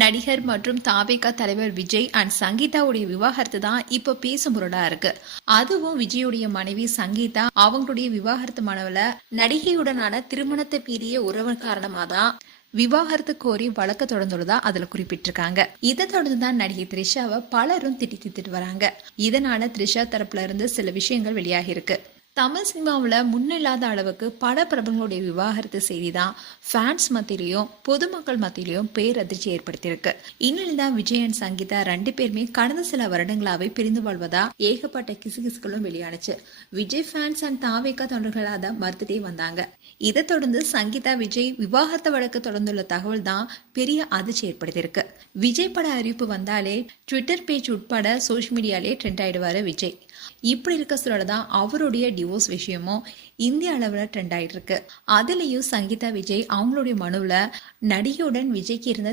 நடிகர் மற்றும் தாவேகா தலைவர் விஜய் அண்ட் சங்கீதாவுடைய விவாகரத்து தான் இப்போ பேசும் பொருளா இருக்கு. அதுவும் விஜயுடைய மனைவி சங்கீதா அவங்களுடைய விவாகரத்து மனுவில் நடிகையுடனான திருமணத்தை மீறிய உறவு காரணமாக தான் விவாகரத்து கோரி வழக்கு தொடர்ந்துள்ளதா அதுல குறிப்பிட்டிருக்காங்க. இதை தொடர்ந்துதான் நடிகை த்ரிஷாவை பலரும் திட்டிட்டு வராங்க. இதனால த்ரிஷா தரப்புல இருந்து சில விஷயங்கள் வெளியாகி இருக்கு. தமிழ் சினிமாவில் முன்னில்லாத அளவுக்கு பல பிரபலங்களுடைய விவாகரத்து செய்தி தான் ஃபேன்ஸ் மத்தியிலையும் பொதுமக்கள் மத்தியிலையும் பேரதிர்ச்சி ஏற்படுத்தியிருக்கு. இந்நிலையில் தான் விஜய் அண்ட் சங்கீதா 2 பேருமே கடந்த சில வருடங்களாவே பிரிந்து வாழ்வதா ஏகப்பட்ட கிசுகிசுகளும் வெளியானுச்சு. விஜய் ஃபேன்ஸ் அண்ட் தாவேகா தொண்டர்கள் அதை மறுத்துட்டே வந்தாங்க. இதை தொடர்ந்து சங்கீதா விஜய் விவாகரத்து வழக்கு தொடர்ந்துள்ள தகவல் தான் பெரிய அதிர்ச்சி ஏற்படுத்தியிருக்கு. விஜய் பட அறிவிப்பு வந்தாலே ட்விட்டர் பேஜ் உட்பட சோஷியல் மீடியாலே ட்ரெண்ட் ஆயிடுவாரு விஜய். இப்படி இருக்க சொல்ல தான் அவருடைய டிவோர்ஸ் விஷயமும் இந்திய அளவில் ட்ரெண்ட் ஆயிட்டு இருக்கு. அதுலயும் சங்கீதா விஜய் அவங்களுடைய மனுவில் நடிகையுடன் விஜய்க்கு இருந்த